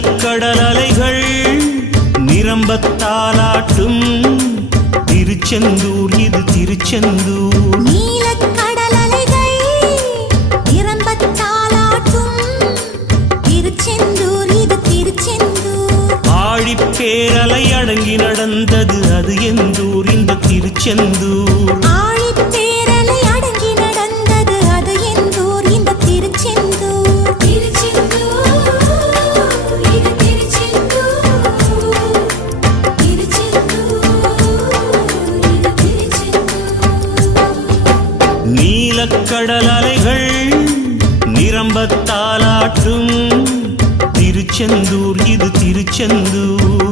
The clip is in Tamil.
நீலக்கடல் அலைகள் நிரம்பத்தாலாட்டும் திருச்செந்தூர் இது திருச்செந்தூர். நீலக்கடல் அலைகள் நிரம்பத்தாலாட்டும் திருச்செந்தூர் இது திருச்செந்தூர். ஆழிப்பேரலை அடங்கி நடந்தது அது எந்தூர் இந்த திருச்செந்தூர். ஆழிப்பேரலை அடங்கி நடந்தது அது எந்தூர் இந்த திருச்செந்தூர். திருச்செந்தூர் இது திருச்செந்தூர். திருச்செந்தூர் இது திருச்செந்தூர். நீலக்கடல் அலைகள் நிரம்பத்தாலாட்டும் திருச்செந்தூர் இது திருச்செந்தூர்.